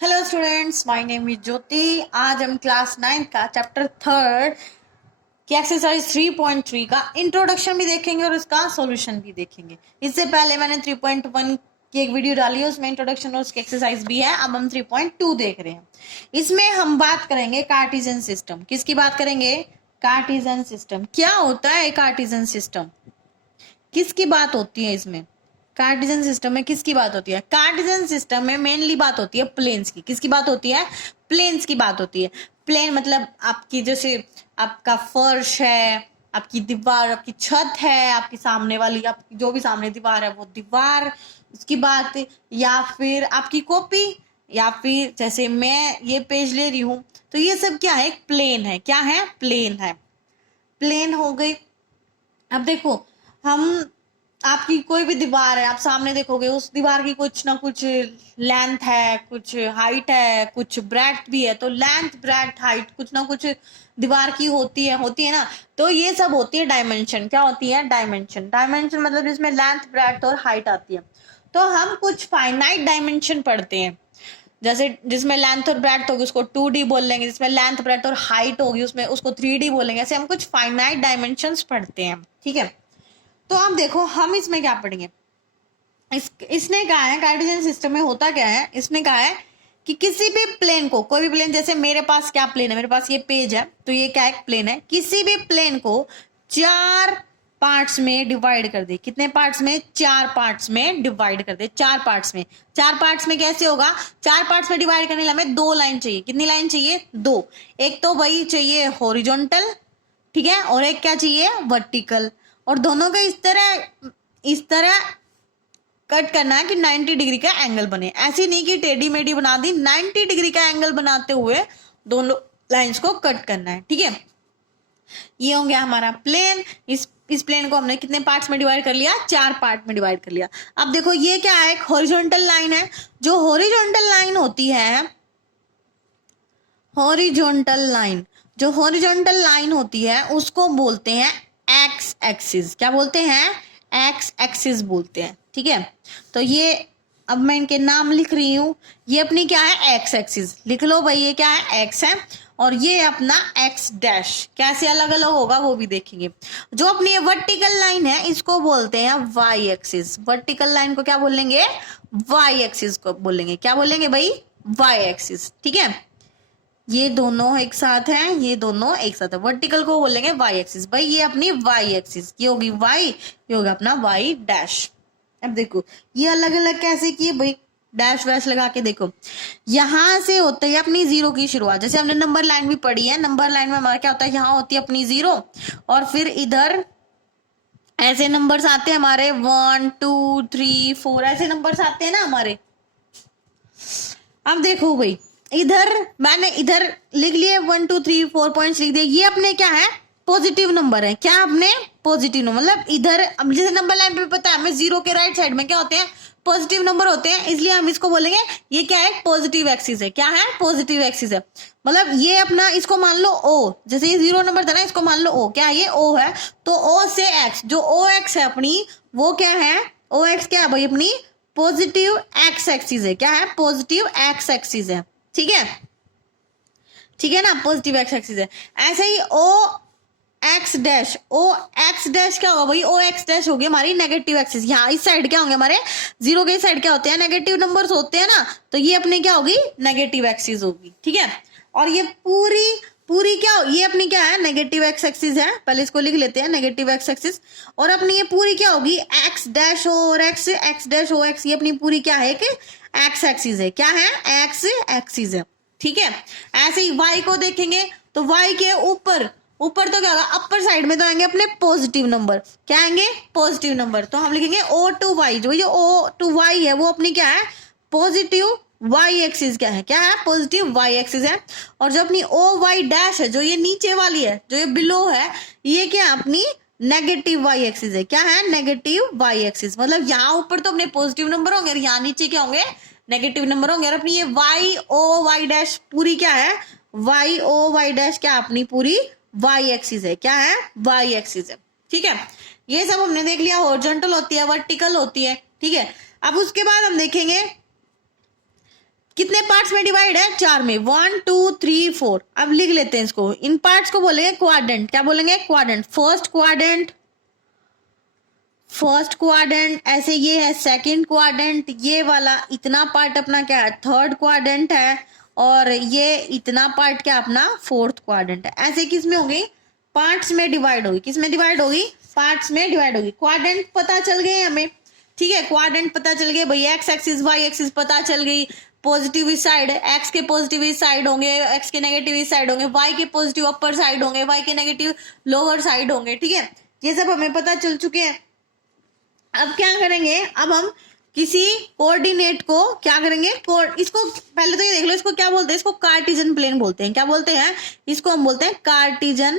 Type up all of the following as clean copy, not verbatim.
Hello students, my name is Jyoti. आज हम class 9 का चैप्टर 3 की एक्सरसाइज 3.3 का इंट्रोडक्शन भी देखेंगे और उसका सॉल्यूशन भी देखेंगे। इससे पहले मैंने 3.1 की एक वीडियो डाली है, उसमें इंट्रोडक्शन और उसकी एक्सरसाइज भी है। अब हम 3.2 देख रहे हैं। इसमें हम बात करेंगे कार्टेशियन सिस्टम। किसकी बात करेंगे? Cartesian system. क्या होता है कार्टेशियन सिस्टम? किसकी बात होती है इसमें? कार्टेशियन सिस्टम में किसकी बात होती है? कार्टेशियन सिस्टम में मेनली बात होती है प्लेन्स की। किसकी बात होती है? प्लेन्स की बात होती है। प्लेन मतलब आपकी, जैसे आपका फर्श है, आपकी दीवार, आपकी छत है, आपकी सामने वाली, आपकी जो भी सामने दीवार है वो दीवार, उसकी बात, या फिर आपकी कॉपी, या फिर जैसे मैं ये पेज ले रही हूं, तो ये सब क्या है? एक प्लेन है। क्या है? प्लेन है। प्लेन हो गई। अब देखो, हम आपकी कोई भी दीवार है, आप सामने देखोगे उस दीवार की कुछ ना कुछ लेंथ है, कुछ हाइट है, कुछ ब्रेड्थ भी है। तो लेंथ, ब्रेड्थ, हाइट कुछ ना कुछ दीवार की होती है ना। तो ये सब होती है डायमेंशन। क्या होती है? डायमेंशन। डायमेंशन मतलब जिसमें लेंथ, ब्रेड्थ और हाइट आती है। तो हम कुछ फाइनाइट डायमेंशन पढ़ते हैं, जैसे जिसमें लेंथ और ब्रेड्थ होगी उसको 2D बोल लेंगे, जिसमें लेंथ, ब्रेड्थ और हाइट होगी उसमें उसको 3D बोलेंगे। ऐसे हम कुछ फाइनाइट डायमेंशंस पढ़ते हैं। ठीक है, तो अब देखो हम इसमें क्या पढ़ेंगे। इसने कहा है कार्टेशियन सिस्टम में होता क्या है, इसने कहा है कि किसी भी प्लेन को, कोई भी प्लेन, जैसे मेरे पास क्या प्लेन है, मेरे पास ये पेज है, तो ये क्या एक प्लेन है। किसी भी प्लेन को 4 पार्ट्स में डिवाइड कर दे। कितने पार्ट्स में? 4 पार्ट्स में डिवाइड कर दे। 4 पार्ट्स में। 4 पार्ट्स में कैसे होगा? 4 पार्ट्स में डिवाइड करने के लिए हमें 2 लाइन चाहिए। कितनी लाइन चाहिए? 2। एक तो वही चाहिए हॉरिजॉन्टल, ठीक है, और एक क्या चाहिए? वर्टिकल। और दोनों का इस तरह कट करना है कि 90 डिग्री का एंगल बने। ऐसी नहीं कि टेढ़ी मेढ़ी बना दी, 90 डिग्री का एंगल बनाते हुए दोनों लाइंस को कट करना है। ठीक है, ये हो गया हमारा प्लेन। इस प्लेन को हमने कितने पार्ट्स में डिवाइड कर लिया? 4 पार्ट में डिवाइड कर लिया। अब देखो ये क्या है? एक हॉरिजॉन्टल लाइन है। जो हॉरिजॉन्टल लाइन होती है, हॉरिजॉन्टल लाइन, जो हॉरिजॉन्टल लाइन होती है उसको बोलते हैं एक्स एक्सिस। क्या बोलते हैं? एक्स एक्सिस बोलते हैं। ठीक है, तो ये अब मैं इनके नाम लिख रही हूं। ये अपनी क्या है? X axis. लिख लो भाई, ये क्या है? एक्स है। और ये अपना एक्स डैश। कैसे अलग अलग होगा वो भी देखेंगे। जो अपनी वर्टिकल लाइन है इसको बोलते हैं वाई एक्सिस। वर्टिकल लाइन को क्या बोलेंगे? वाई एक्सिस को बोलेंगे। क्या बोलेंगे भाई? Y axis. ठीक है, ये दोनों एक साथ हैं, ये दोनों एक साथ है। वर्टिकल को बोलेंगे वाई एक्सिस। भाई ये अपनी वाई एक्सिस की होगी वाई, ये होगा अपना वाई डैश। अब देखो ये अलग अलग कैसे किए भाई, डैश वैश लगा के देखो। यहां से होता है अपनी जीरो की शुरुआत। जैसे हमने नंबर लाइन भी पढ़ी है, नंबर लाइन में हमारा क्या होता है? यहाँ होती है अपनी जीरो, और फिर इधर ऐसे नंबर्स आते हैं हमारे 1 2 3 4, ऐसे नंबर्स आते हैं ना हमारे। अब देखो भाई, इधर मैंने इधर लिख लिए 1 2 3 4 पॉइंट्स लिख दिए। ये अपने क्या है? पॉजिटिव नंबर है। क्या अपने? Positive number. मतलब इधर अब जैसे नंबर लाइन पे पता है हमें, जीरो के राइट साइड में क्या होते हैं? पॉजिटिव नंबर होते हैं, इसलिए हम इसको बोलेंगे ये क्या है? पॉजिटिव एक्सिस है। क्या है? पॉजिटिव एक्सिस है। मतलब ये अपना, इसको मान लो ओ, जैसे ये 0 नंबर था ना, इसको मान लो ओ। क्या ये ओ है? तो ओ से एक्स, जो ओ एक्स है अपनी, वो क्या है? ओ एक्स क्या है भाई? अपनी पॉजिटिव एक्स एक्सिस है। क्या है? पॉजिटिव एक्स एक्सिस है। ठीक है, ठीक है ना, पॉजिटिव एक्स एक्सिस है। ऐसे ही ओ x dash, O x dash क्या होगा भाई? ओ एक्स डैश होगी हमारी नेगेटिव एक्सिस। यहाँ इस साइड क्या होंगे हमारे? जीरो के साइड क्या होते हैं? नेगेटिव नंबर्स होते हैं ना, तो ये अपने क्या होगी? नेगेटिव एक्सिस होगी। ठीक है, और ये पूरी पूरी क्या हो? ये अपनी क्या है? नेगेटिव एक्स एक्सिस है। पहले इसको लिख लेते हैं, नेगेटिव एक्स एक्सिस। और अपनी ये पूरी क्या होगी? एक्स डैश ओ और X, X dash O X, ये अपनी पूरी क्या है? कि एक्स एक्सिस है। क्या है? एक्स एक्सिस है। ठीक है, ऐसे ही वाई को देखेंगे तो वाई के ऊपर, ऊपर तो क्या होगा? अपर साइड में तो आएंगे अपने पॉजिटिव नंबर। क्या आएंगे? Positive number. तो हम लिखेंगे ओ टू वाई। जो ओ टू वाई है वो अपनी क्या है? Positive Y axis. क्या है? क्या है? पॉजिटिव वाई एक्सिस है। और जो अपनी ओ वाई डैश है, जो ये नीचे वाली है, जो ये बिलो है, ये क्या है? अपनी नेगेटिव वाई एक्सिस है। क्या है? Negative Y axis. मतलब यहाँ ऊपर तो अपने पॉजिटिव नंबर होंगे और यहाँ नीचे क्या होंगे? नेगेटिव नंबर होंगे। और अपनी ये वाई ओ वाई डैश पूरी क्या है? वाई ओ वाई डैश क्या? अपनी पूरी वाई एक्सिस है। क्या है? वाई एक्सिस है। ठीक है, ये सब हमने देख लिया। हॉरिजॉन्टल होती है, वर्टिकल होती है। ठीक है, अब उसके बाद हम देखेंगे कितने पार्ट्स में डिवाइड है? 4 में। 1 2 3 4। अब लिख लेते हैं इसको। इन पार्ट्स को बोलेंगे क्वाड्रेंट। क्या बोलेंगे? क्वाड्रेंट। फर्स्ट क्वाड्रेंट ऐसे ये है सेकंड क्वाड्रेंट, ये वाला इतना पार्ट अपना क्या है? थर्ड क्वाड्रेंट है, और ये इतना पार्ट क्या अपना? फोर्थ क्वाड्रेंट है। ऐसे किस में होगी? पार्ट्स में डिवाइड होगी। किस में डिवाइड होगी? पार्ट्स में डिवाइड होगी। क्वाड्रेंट पता चल गए हमें, ठीक है, क्वाड्रेंट पता चल गए भाई। एक्स एक्सिस वाई एक्सिस पता चल गई। पॉजिटिव इस साइड, एक्स के पॉजिटिव इस साइड होंगे, एक्स के नेगेटिव इस साइड होंगे, वाई के पॉजिटिव अपर साइड होंगे, वाई के नेगेटिव लोअर साइड होंगे, ठीक है, ये सब हमें पता चल चुके हैं। अब क्या करेंगे? अब हम किसी कोऑर्डिनेट को क्या करेंगे? इसको पहले तो ये देख लो, इसको क्या बोलते हैं? इसको कार्टेशियन प्लेन बोलते हैं। क्या बोलते हैं? इसको हम बोलते हैं कार्टेशियन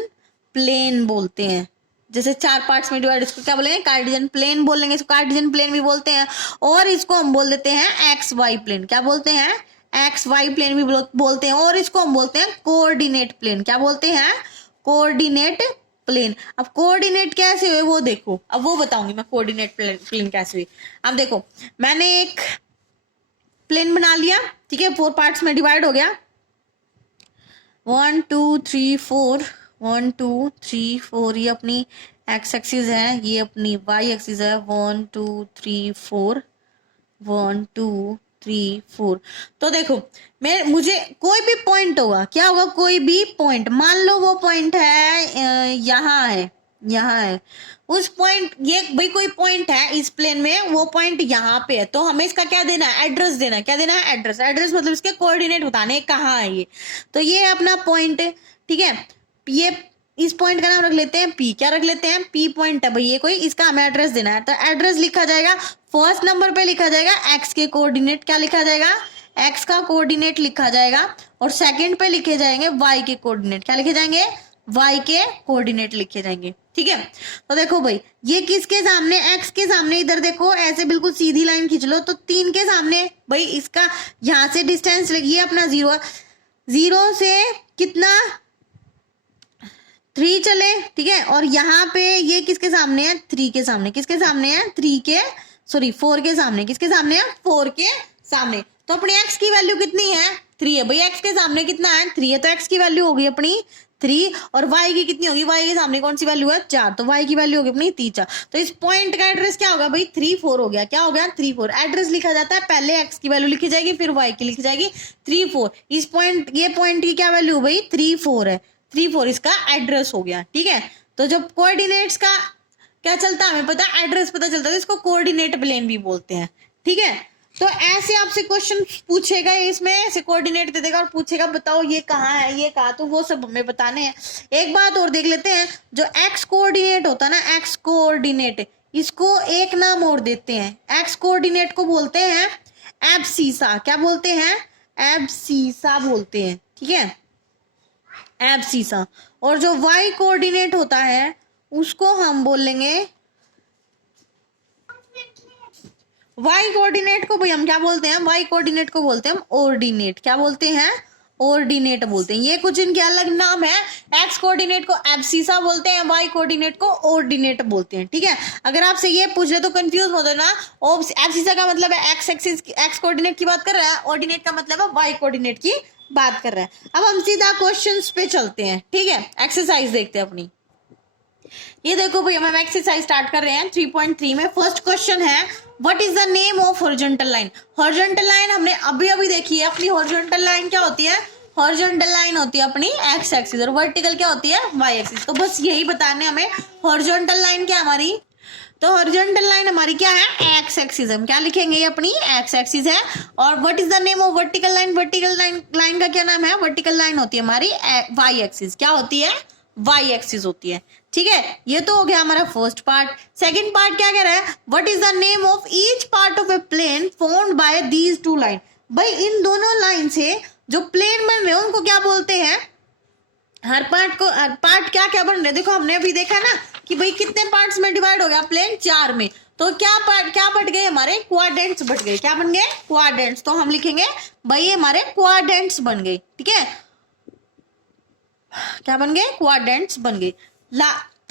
प्लेन बोलते हैं। जैसे 4 पार्ट्स में डिवाइड, इसको क्या बोलेंगे? कार्टेशियन प्लेन बोलेंगे। इसको कार्टेशियन प्लेन भी बोलते हैं। और इसको हम बोल देते हैं एक्स वाई प्लेन। क्या बोलते हैं? एक्स वाई प्लेन भी बोलते हैं। और इसको हम बोलते हैं कोऑर्डिनेट प्लेन। क्या बोलते हैं? Coordinate plane. अब कोऑर्डिनेट कैसे हुए वो देखो, अब वो बताऊंगी मैं कोऑर्डिनेट प्लेन कैसे हुई। अब देखो, मैंने एक प्लेन बना लिया, ठीक है, 4 पार्ट्स में डिवाइड हो गया। 1 2 3 4, 1 2 3 4, ये अपनी एक्स एक्सिस है, ये अपनी वाई एक्सिस है। 1 2 3 4, 1 2 3 4। तो देखो, मुझे कोई भी पॉइंट होगा, क्या होगा? कोई भी पॉइंट, मान लो वो पॉइंट है यहाँ है, यहाँ है उस पॉइंट, ये भाई कोई पॉइंट है इस प्लेन में, वो पॉइंट यहाँ पे है, तो हमें इसका क्या देना है? एड्रेस देना है। क्या देना है? एड्रेस। एड्रेस मतलब इसके कोऑर्डिनेट बताने कहाँ है ये। तो ये है अपना पॉइंट, ठीक है। ये इस पॉइंट का नाम रख लेते हैं पी। क्या रख लेते हैं? पी पॉइंट है भाई ये कोई, इसका हमें एड्रेस देना है। तो एड्रेस लिखा जाएगा, फर्स्ट नंबर पे लिखा जाएगा एक्स के कोऑर्डिनेट। क्या लिखा जाएगा? एक्स का कोऑर्डिनेट लिखा जाएगा। और सेकंड पे लिखे जाएंगे वाई के कोऑर्डिनेट। क्या लिखे जाएंगे? वाई के कोऑर्डिनेट लिखे जाएंगे, ठीक है। तो देखो भाई, ये किसके सामने? एक्स के सामने। इधर देखो, ऐसे बिल्कुल सीधी लाइन खींच लो तो 3 के सामने भाई, इसका यहां से डिस्टेंस ये अपना 0, 0 से कितना? 3 चले, ठीक है। और यहाँ पे ये किसके सामने है? 3 के सामने। किसके सामने है? 4 के सामने। किसके सामने है? 4 के सामने। तो अपनी x की वैल्यू कितनी है? 3 है भाई। x के सामने कितना है? 3 है, तो x की वैल्यू होगी अपनी 3। और y की कितनी होगी? y के सामने कौन सी वैल्यू है? 4, तो y की वैल्यू होगी अपनी 3। तो इस पॉइंट का एड्रेस क्या होगा भाई? 3 4 हो गया। क्या हो गया? 3 4। एड्रेस लिखा जाता है, पहले x की वैल्यू लिखी जाएगी, फिर y की लिखी जाएगी। 3 4। इस पॉइंट, ये पॉइंट की क्या वैल्यू भाई? 3 4 है। 3 4 इसका एड्रेस हो गया, ठीक है। तो जब कोऑर्डिनेट्स का क्या चलता है हमें पता है, एड्रेस पता चलता है, इसको कोऑर्डिनेट प्लेन भी बोलते हैं, ठीक है। तो ऐसे आपसे क्वेश्चन पूछेगा, इसमें ऐसे कोऑर्डिनेट दे देगा और पूछेगा बताओ ये कहाँ है, ये कहाँ, तो वो सब हमें बताने हैं। एक बात और देख लेते हैं, जो एक्स कोऑर्डिनेट होता है ना, एक्स कोऑर्डिनेट, इसको एक नाम और देते हैं। एक्स कोऑर्डिनेट को बोलते हैं एब्सीसा। क्या बोलते हैं? एब्सीसा बोलते हैं, ठीक है, एब्सीसा। और जो वाई कोऑर्डिनेट होता है उसको हम बोलेंगे, वाई कोऑर्डिनेट को भाई हम क्या बोलते हैं? वाई कोऑर्डिनेट को बोलते हैं हम ऑर्डिनेट। क्या बोलते हैं? ऑर्डिनेट बोलते हैं। ये कुछ इनके अलग नाम है। एक्स कोऑर्डिनेट को एब्सीसा बोलते हैं, वाई कोऑर्डिनेट को ऑर्डिनेट बोलते हैं, ठीक है। अगर आपसे ये पूछ ले तो कंफ्यूज मत होना। एब्सीसा का मतलब है एक्स एक्सिस, एक्स कोऑर्डिनेट की बात कर रहा है, ऑर्डिनेट का मतलब है वाई कोऑर्डिनेट की बात कर रहा है। अब हम सीधा क्वेश्चंस पे चलते हैं, ठीक है, एक्सरसाइज देखते हैं अपनी। ये देखो भाई, हम एक्सरसाइज स्टार्ट कर रहे हैं 3.3 में। फर्स्ट क्वेश्चन है, what is the name of horizontal line? Horizontal line हमने अभी अभी देखी है। अपनी हॉरिजॉन्टल लाइन क्या होती है? हॉरिजॉन्टल लाइन होती है अपनी एक्स एक्सिस, और वर्टिकल क्या होती है? Y axis. तो बस यही बताने हमें, हॉरिजॉन्टल लाइन क्या हमारी, तो हॉरिजॉन्टल लाइन हमारी क्या है? X axis. हम क्या लिखेंगे? ये अपनी एक्स एक्सिस है। और what is the name of vertical line? Vertical line का क्या नाम है? वर्टिकल लाइन होती है हमारी वाई एक्सिस। क्या होती है? वाई एक्सिस होती है, ठीक है। ये तो हो गया हमारा फर्स्ट पार्ट। सेकंड पार्ट क्या कह रहा है? What is the name of each part of a plane formed by these two line? भाई इन दोनों लाइन से जो प्लेन बन रहे हैं उनको क्या बोलते हैं? हर पार्ट को, हर पार्ट क्या क्या बन रहे हैं, देखो हमने अभी देखा ना कि भाई कितने पार्ट्स में डिवाइड हो गया प्लेन? 4 में। तो क्या पार्ट, क्या बढ़ गए हमारे? क्वाड्रेंट्स बढ़ गए। क्या बन गए? क्वाड्रेंट्स। तो हम लिखेंगे भाई ये हमारे क्वाड्रेंट्स बन गए, ठीक है। क्या बन गए? क्वाड्रेंट्स बन गए।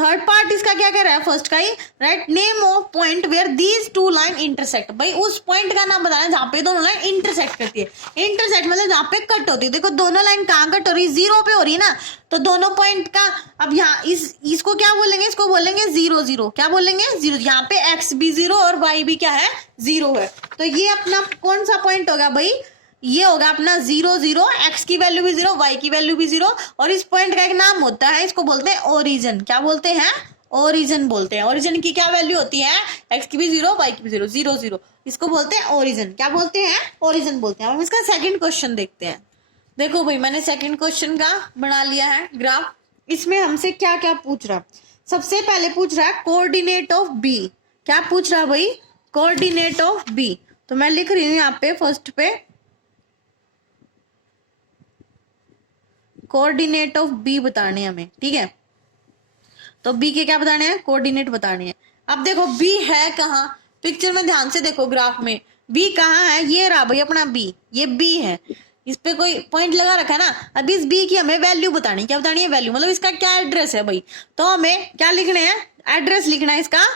थर्ड पार्ट इसका क्या कह रहा है, फर्स्ट का ही, right, name of point where these two line intersect. भाई उस पॉइंट का नाम बताना जहाँ पे दोनों लाइन इंटरसेक्ट करती है। इंटरसेक्ट मतलब जहाँ पे कट होती है। देखो दोनों लाइन कहाँ कट हो रही है, जीरो पे हो रही है ना, तो दोनों पॉइंट का अब यहाँ इसको क्या बोलेंगे, इसको बोलेंगे जीरो जीरो। क्या बोलेंगे, जीरो। यहाँ पे एक्स भी जीरो और वाई भी क्या है, जीरो है। तो ये अपना कौन सा पॉइंट होगा भाई, ये होगा अपना जीरो जीरो, एक्स की वैल्यू भी जीरो, वाई की वैल्यू भी जीरो। और इस पॉइंट का एक नाम होता है, इसको बोलते हैं ओरिजिन। क्या बोलते हैं, ओरिजिन बोलते हैं। ओरिजिन की क्या वैल्यू होती है, एक्स की भी जीरो, वाई की भी जीरो, जीरो जीरो, इसको बोलते हैं ओरिजिन। क्या बोलते हैं, ओरिजिन बोलते हैं। हम इसका सेकंड क्वेश्चन देखते हैं। देखो भाई मैंने सेकंड क्वेश्चन का बना लिया है ग्राफ। इसमें हमसे क्या क्या पूछ रहा है, सबसे पहले पूछ रहा है कोऑर्डिनेट ऑफ बी। क्या पूछ रहा है भाई, कोऑर्डिनेट ऑफ बी। तो मैं लिख रही हूँ यहाँ पे फर्स्ट पे कोऑर्डिनेट ऑफ बी बताने हमें, ठीक है। तो बी के क्या बताने हैं, कोऑर्डिनेट बताने हैं। अब देखो बी है कहाँ, पिक्चर में ध्यान से देखो, ग्राफ में बी कहाँ है, ये रहा भाई अपना बी, ये बी है, इस पे कोई पॉइंट लगा रखा है ना। अब इस बी की हमें वैल्यू बतानी है। क्या बतानी है, वैल्यू, मतलब इसका क्या एड्रेस है भाई। तो हमें क्या लिखने हैं, एड्रेस लिखना है इसका।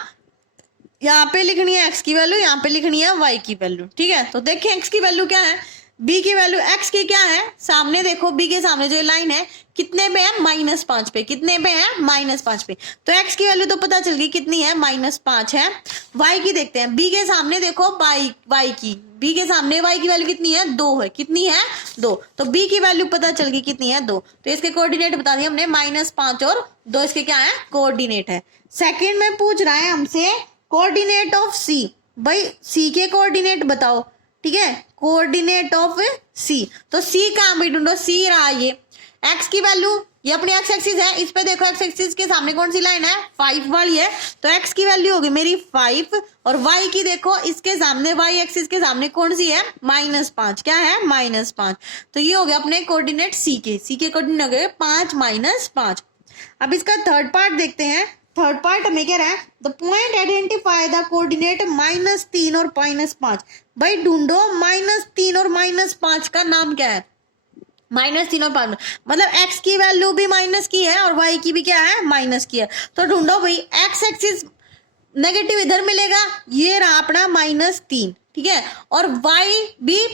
यहाँ पे लिखनी है एक्स की वैल्यू, यहाँ पे लिखनी है वाई की वैल्यू, ठीक है। तो देखिए एक्स की वैल्यू क्या है, बी की वैल्यू, एक्स की क्या है, सामने देखो बी के सामने जो लाइन है कितने पे है, -5 पे। कितने पे है, -5 पे। तो एक्स की वैल्यू तो पता चल गई कितनी है, -5 है। वाई की देखते हैं, बी के सामने देखो वाई की, बी के सामने वाई की वैल्यू कितनी है, 2 है। कितनी है, 2। तो बी की वैल्यू पता चल गई कितनी है, 2। तो इसके कोऑर्डिनेट बता दिए हमने, -5 और 2 इसके क्या है, कोऑर्डिनेट है। सेकेंड में पूछ रहा है हमसे कोऑर्डिनेट ऑफ सी। भाई सी के कोऑर्डिनेट बताओ, ठीक है, कोऑर्डिनेट ऑफ सी। तो सी कहाँ भाई ढूंढो, सी रहा ये। एक्स की वैल्यू, ये अपनी एक्स एक्सिस है, इस पे देखो एक्स एक्सिस के सामने कौन सी लाइन है, 5 वाली है। तो एक्स की वैल्यू होगी मेरी 5, और वाई की देखो इसके सामने, वाई एक्सिस के सामने कौन सी है, -5। क्या है, -5। तो ये हो गया अपने कोऑर्डिनेट सी के कोऑर्डिनेट हो गए 5 -5। अब इसका थर्ड पार्ट देखते हैं। थर्ड पार्ट हमें क्या रहा है, the point identify the coordinate -3 और -5। भाई ढूंढो -3 और -5 का नाम क्या है, -3 और 5, मतलब एक्स की वैल्यू भी माइनस की है और वाई की भी क्या है, माइनस की है। तो ढूंढो भाई, एक्स एक्सिस नेगेटिव इधर मिलेगा, ये रहा अपना -3, ठीक है, और वाई भी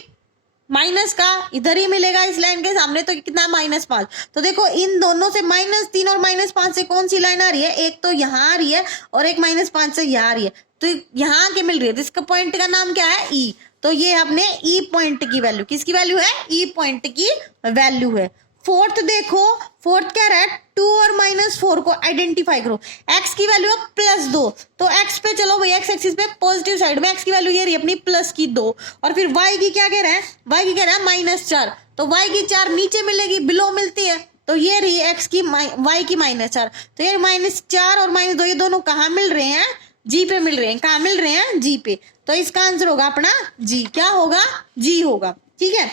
माइनस का इधर ही मिलेगा इस लाइन के सामने, तो कितना, -5। तो देखो इन दोनों से -3 और -5 से कौन सी लाइन आ रही है, एक तो यहाँ आ रही है और एक -5 से यहाँ आ रही है। तो यहाँ आके मिल रही है, तो इसका पॉइंट का नाम क्या है, ई। तो ये अपने ई पॉइंट की वैल्यू, किसकी वैल्यू है, ई पॉइंट की वैल्यू है। फोर्थ देखो, फोर्थ क्या रहा है, 2 और -4 को आइडेंटिफाई करो। एक्स की वैल्यू है +2, तो एक्स पे चलो भाई, एक्स एक्सिस पे पॉजिटिव साइड में एक्स की वैल्यू ये रही अपनी +2। और फिर वाई की क्या कह रहा है, वाई की कह रहा है -4। तो वाई की 4 नीचे मिलेगी, बिलो मिलती है, तो ये रही एक्स की, वाई की -4। तो ये -4 और -2 ये दोनों कहाँ मिल रहे हैं, जी पे मिल रहे हैं। कहाँ मिल रहे हैं, जी पे। तो इसका आंसर होगा अपना जी। क्या होगा, जी होगा, ठीक है।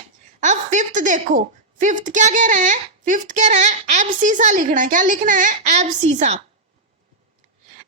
अब फिफ्थ देखो, फिफ्थ क्या कह रहे हैं, फिफ्थ कह रहे हैं एब्सिसा लिखना है। क्या लिखना है, abscissa,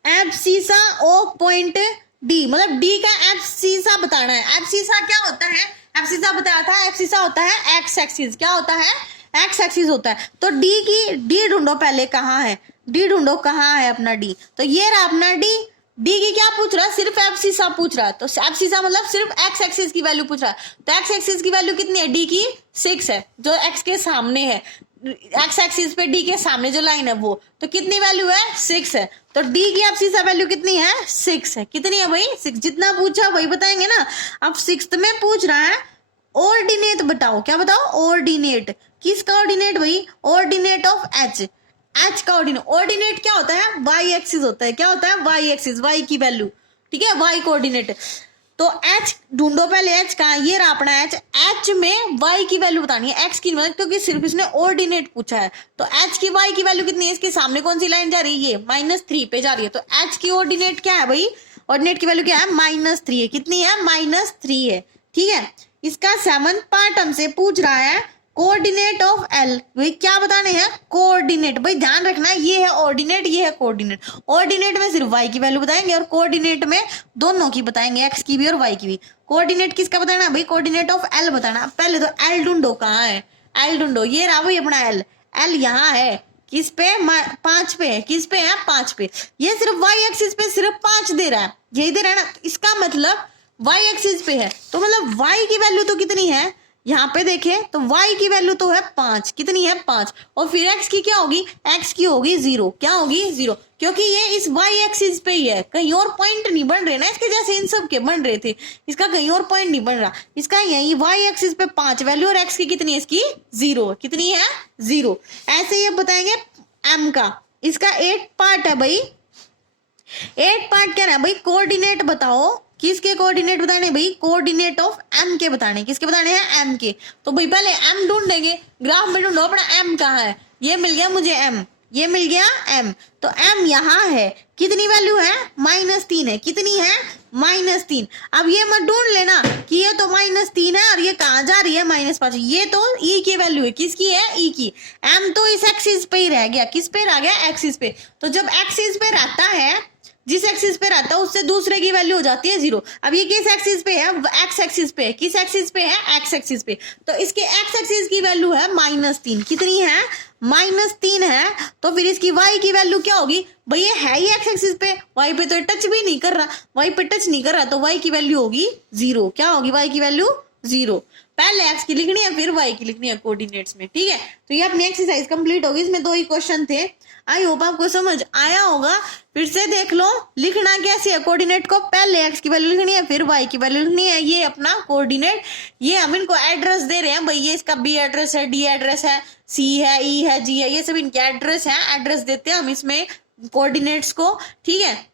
abscissa of point D, मतलब डी का एब्सिसा बताना है। एब्सिसा क्या होता है, एब्सिसा बताया था, एब्सिसा होता है एक्स एक्सिस। क्या होता है, एक्स एक्सिस होता है। तो डी की, डी ढूंढो पहले कहाँ है, डी ढूंढो कहाँ है अपना डी। तो ये रहा अपना डी। डी की क्या पूछ रहा है, सिर्फ एब्सिसा पूछ रहा है। तो एब्सिसा मतलब सिर्फ एक्स एक्सिस की वैल्यू पूछ रहा है। तो एक्स एक्सिस की वैल्यू कितनी है, डी की 6 है, जो एक्स के सामने है, एक्स एक्सिस पे डी के सामने जो लाइन है वो। तो कितनी वैल्यू है, 6 है। तो डी की एब्सिसा वैल्यू कितनी है, 6 है। कितनी है भाई, 6। जितना पूछा वही बताएंगे ना। अब 6th में पूछ रहा है ऑर्डिनेट बताओ। क्या बताओ, ऑर्डिनेट। किसका ऑर्डिनेट भाई, ऑर्डिनेट ऑफ एच। एच का ऑर्डिनेट, ऑर्डिनेट क्या होता है, वाई एक्सिस होता है। क्या होता है, वाई एक्सिस, वाई की वैल्यू, ठीक है, वाई कोऑर्डिनेट। तो एच ढूंढो पहले, एच कहाँ, ये रहा अपना एच। एच में वाई की वैल्यू बतानी है, एक्स की मतलब, क्योंकि सिर्फ इसने ऑर्डिनेट पूछा है। तो एच की वाई की वैल्यू कितनी है, इसके सामने कौन सी लाइन जा रही है, ये -3 पे जा रही है। तो एच की ऑर्डिनेट क्या है भाई, ऑर्डिनेट की वैल्यू क्या है, -3 है। कितनी है, -3 है, ठीक है। इसका 7th पार्ट हमसे पूछ रहा है कोऑर्डिनेट ऑफ एल। भाई क्या बताने हैं, कोऑर्डिनेट। भाई ध्यान रखना, ये है ऑर्डिनेट, ये है कोऑर्डिनेट। ऑर्डिनेट में सिर्फ वाई की वैल्यू बताएंगे और कोऑर्डिनेट में दोनों की बताएंगे, एक्स की भी और वाई की भी। कोऑर्डिनेट किसका बताना है भाई, कोऑर्डिनेट ऑफ एल बताना। पहले तो एल ढूंढो कहाँ है, एल ढूंढो, ये रहा भाई अपना एल। एल यहाँ है, किस पे? 5 पे है। किस पे है? 5 पे। ये सिर्फ वाई एक्सिस पे सिर्फ 5 दे रहा है, यही दे रहा है ना, इसका मतलब वाई एक्सिस पे है, तो मतलब वाई की वैल्यू तो कितनी है, यहाँ पे देखें तो y की वैल्यू तो है 5, कितनी है? 5। और फिर x की क्या होगी? x की होगी 0। क्या होगी? 0, क्योंकि ये इस y एक्सिस पे ही है, कहीं और पॉइंट नहीं बन रहे ना इसके, जैसे इन सब के बन रहे थे, इसका कहीं और पॉइंट नहीं बन रहा, इसका यही y एक्सिस पे 5 वैल्यू, और x की कितनी है? इसकी 0। कितनी है? 0। ऐसे ही बताएंगे m का, इसका 8 पार्ट है भाई, 8 पार्ट क्या है भाई? कोऑर्डिनेट बताओ, किसके कोऑर्डिनेट बताने भाई? कोऑर्डिनेट ऑफ m के बताने। किसके बताने हैं? m के। तो भाई पहले m ढूंढेंगे, ग्राफ में ढूंढो अपना m कहाँ है। ये मिल गया मुझे m, ये मिल गया m, तो m यहाँ है, कितनी वैल्यू है? -3 है। कितनी है? -3। अब ये मत ढूंढ लेना कि ये तो -3 है और ये कहाँ जा रही है? -5। ये तो e की वैल्यू है, किसकी है? e की। m तो इस एक्सिस पे ही रह गया, किस पे रह गया? एक्सिस पे। तो जब एक्सिस पे रहता है, जिस एक्सिस पे रहता है उससे दूसरे की वैल्यू हो जाती है 0। अब ये किस एक्सिस पे है? एक्स एक्सिस पे। किस एक्सिस पे है? एक्स एक्सिस पे। तो इसके एक्स एक्सिस की वैल्यू है -3। कितनी है? -3 है। तो फिर इसकी y की वैल्यू क्या होगी भाई? ये है ही एक्स एक्सिस पे, y पे तो टच भी नहीं कर रहा, y पे टच नहीं कर रहा, तो y की वैल्यू होगी 0। क्या होगी y की वैल्यू? 0। पहले x की लिखनी है फिर y की लिखनी है कोऑर्डिनेट्स में, ठीक है। तो ये अपनी एक्सरसाइज कंप्लीट होगी, इसमें 2 ही क्वेश्चन थे। आई होप आपको समझ आया होगा। फिर से देख लो, लिखना कैसे है कोऑर्डिनेट को, पहले x की वैल्यू लिखनी है फिर y की वैल्यू लिखनी है। ये अपना कोऑर्डिनेट, ये हम इनको एड्रेस दे रहे हैं भाई, ये इसका b एड्रेस है, d एड्रेस है, c है, e है, g है, ये सब इनके एड्रेस है, एड्रेस देते हैं हम इसमें कोऑर्डिनेट्स को, ठीक है।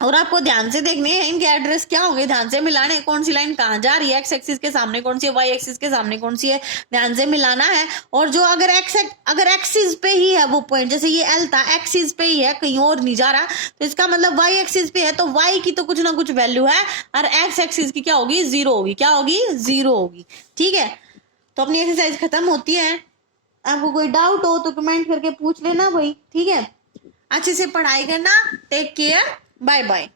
और आपको ध्यान से देखने हैं इनके एड्रेस क्या होंगे, ध्यान से मिलाने, कौन सी लाइन कहाँ जा रही है, एक्स एक्सिस के सामने कौन सी है, वाई एक्सिस के सामने कौन सी है, ध्यान से मिलाना है। और जो अगर एक्सिस पे ही है वो पॉइंट, जैसे ये एल था, एक्सिस पे ही है, कहीं और नहीं जा रहा, तो इसका मतलब वाई एक्सिस पे है, तो वाई की तो कुछ ना कुछ वैल्यू है, और एक्स एक्सिस की क्या होगी? 0 होगी। क्या होगी? 0 होगी, ठीक है। तो अपनी एक्सरसाइज खत्म होती है। आपको कोई डाउट हो तो कमेंट करके पूछ लेना भाई, ठीक है। अच्छे से पढ़ाई करना, टेक केयर, बाय बाय।